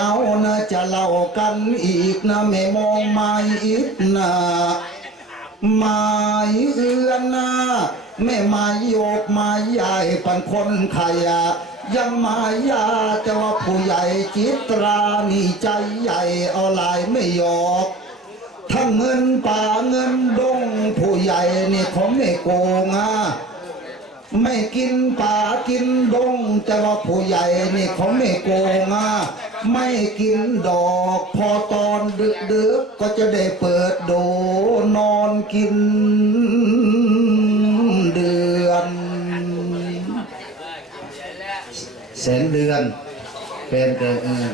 เอานะจะเล่ากันอีกนะไม่มองไม่อิดนะไม่เอือนนะไม่มาโยกมาใหญ่ปันคนขยะยังมายาแต่ว่าผู้ใหญ่จิตรานี่ใจใหญ่เอาลายไม่หยอกถ้าเงินป่าเงินดงผู้ใหญ่นี่เขาไม่โกงอะ ไม่กินป่ากินดง แต่ว่าผู้ใหญ่นี่เขาไม่โกงอะไม่กินดอก พอตอนดึกดึกก็จะได้เปิดโดนอนกินเดือนแสนเดือนเป็นเกินเออ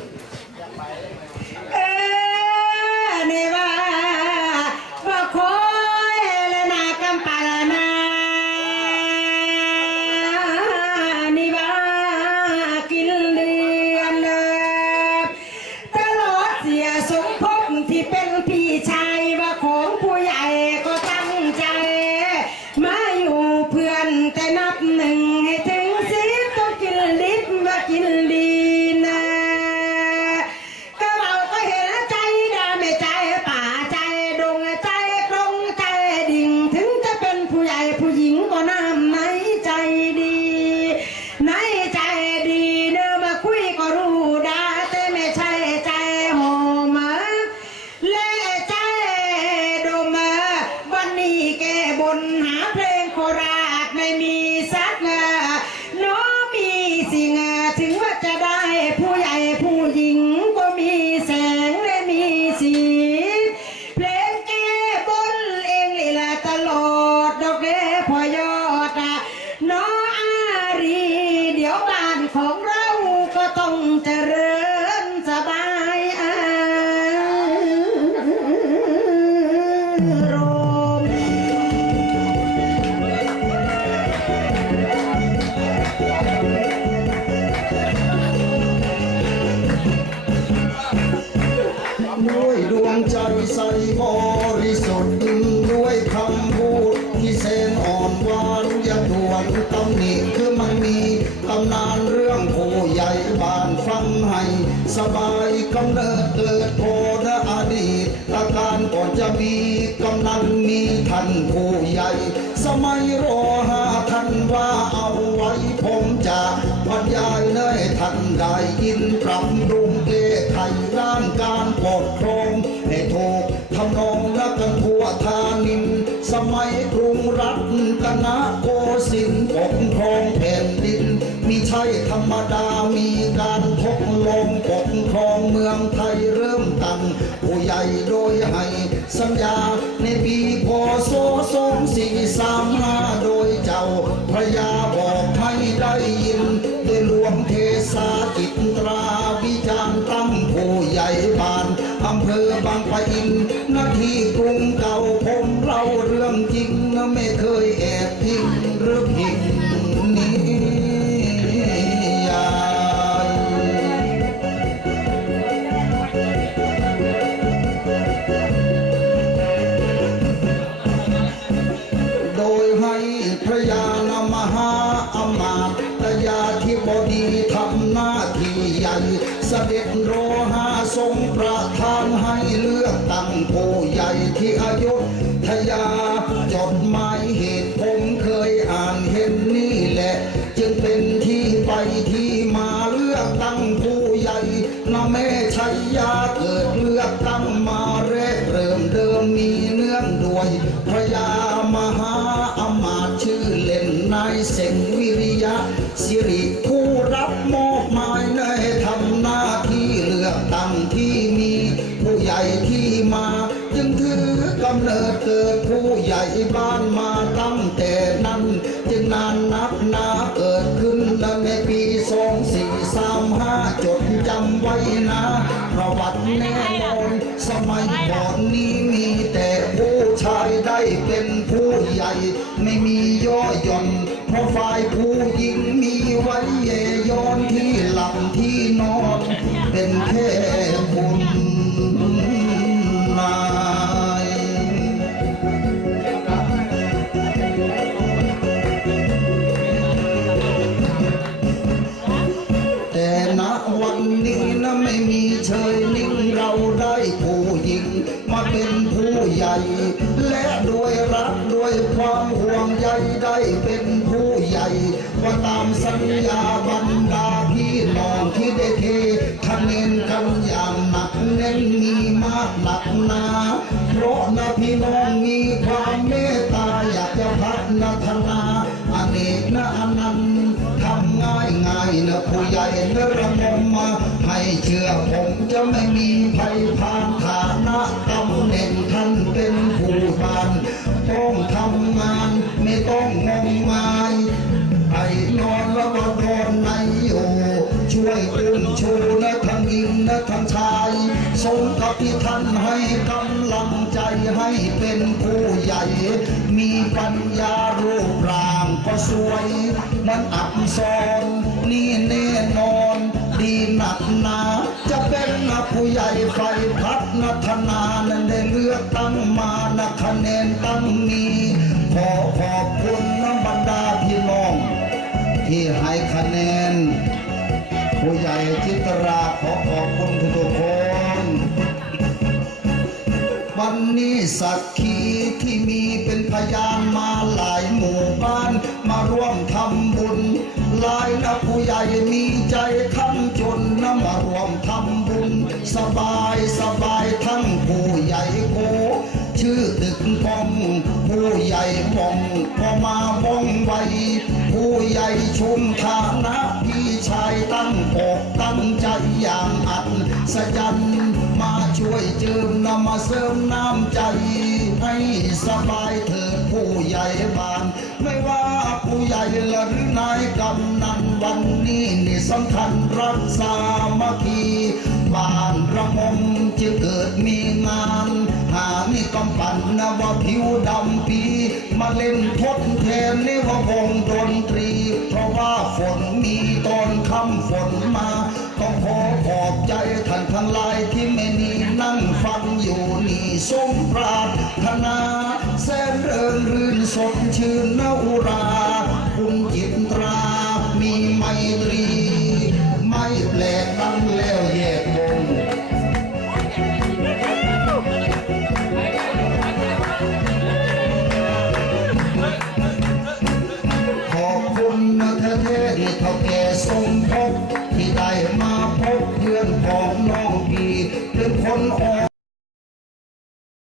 งว่าจะได้ผู้ใหญ่ผู้หญิงก็มีแสงและมีสี เพลงแก้บนเองลีลาตลอดดอกเด้พอยอดอะน้ออารี เดี๋ยวบ้านของเราก็ต้องเจริญานเรื่องผู้ใหญ่บ้านฟังให้สบายกำเนิดเกิดโพธอดีตตะการก่อนจะมีกำนันมีท่านผู้ใหญ่ สมัยรอหาท่านว่าเอาไว้ผมจะบรรยายเนยท่านได้ยินปรับรุงแก้ไขร่างการปกครองให้ถูกทำนองและกันทั่วทานิน สมัยกรุงรัตนโกนทร์ ช่ธรรมดามีการทดลองปกครองเมืองไทยเริ่มตั้งผู้ใหญ่โดยให้สัญญาในปีพศสองสี่สามห้าโดยเจ้าพระยาบอกให้ได้ยินได้หลวงเทศาจิตตราวิจารณ์ตั้งผู้ใหญ่บ้านอำเภอบางปะอินนาที่ มาตย์ยาธิบดีทำหน้าที่ใหญ่ เสด็จโรหาทรงประทานให้เลือกตั้งผู้ใหญ่ที่อายุทยาจดหมายเหตุผมเคยอ่านเห็นนี่แหละ จึงเป็นที่ เสงวิริยะ สิริผู้รับมอบหมายในทำหน้าที่เลือกตั้งที่มี ผู้ใหญ่ที่มา จึงถือกำเนิดเกิดผู้ใหญ่บ้านมาตั้งแต่นั้น จึงนานนับนาเกิดขึ้นในปีสองสี่สามห้าจดจำไว้นะประวัติแน่นอนสมัยก่อนนี้มีแต่ผู้ชายได้เป็นผู้ใหญ่ ไม่มีย่อหย่อน พราะฝ่ายผู้หญิงมีไว้เยยอนที่หลับที่นอน เป็นแค่คนนาแต่ณวันนี้นะไม่มีเชยนิ่งเราได้ผู้หญิง มาเป็นผู้ใหญ่ และด้วยรักด้วยความห่วงใยได้เป็นผู้ ว่าตามสัญญาบรรดาพี่น้องที่ได้เทคะแนนกันอย่างหนักแน่นมีมากหนักหนาเพราะนะพี่น้องมีความเมตตาอยากจะพัฒนาอเนกนะอนันต์ทำง่ายง่ายนะผู้ใหญ่นะระมมมาให้เชื่อผมจะไม่มีภัยพานฐานะตำแหน่งท่านเป็นผู้บานต้องทำงานไม่ต้องงมา นอนแล้วก็นอนในอยู่ช่วยอุ้มชูนะทั้งหญิงนะทั้งชายสมกับที่ท่านให้กำลังใจให้เป็นผู้ใหญ่ มีปัญญารูปร่างก็สวย มันอักษรนี่แน่นอน ดีหนักหนาจะเป็นนะผู้ใหญ่ไฟพัฒนาธนานั้นได้เลือกตั้งมานะคะแนนตั้งมี คะแนน ผู้ใหญ่จิตราขอขอบคุณทุกคนวันนี้สักขีที่มีเป็นพยานมาหลายหมู่บ้าน มาร่วมทำบุญหลายนะผู้ใหญ่มีใจทั้งจนนะมาร่วมทำบุญ สบายสบายทั้งผู้ใหญ่โกชื่อตึกปอง ผู้ใหญ่มองพอมาว่องไว้ ใหญ่ชุมฐานะพี่ชายตั้งอกตั้งใจอย่างอัดสยันมาช่วยเจิมนำมาเสริมน้ำใจ ให้สบายเถิดผู้ใหญ่บ้าน ไม่ว่าผู้ใหญ่หรือนายกำนันวันนี้นี่สำคัญรักษามัคคีบ้านระมมจะเกิดมีงาน หานี่กำปั่นนะว่าผิวดำปีมาเล่นทดแทนนี่ว่าวงดนตรี เพราะว่าฝนมีตอนค่ำฝนมา ต้องขอขอบใจท่านทั้งหลายที่ไม่นี สมปรารถนา แสนเริงรื่นสดชื่นนาอุรา คุณจิต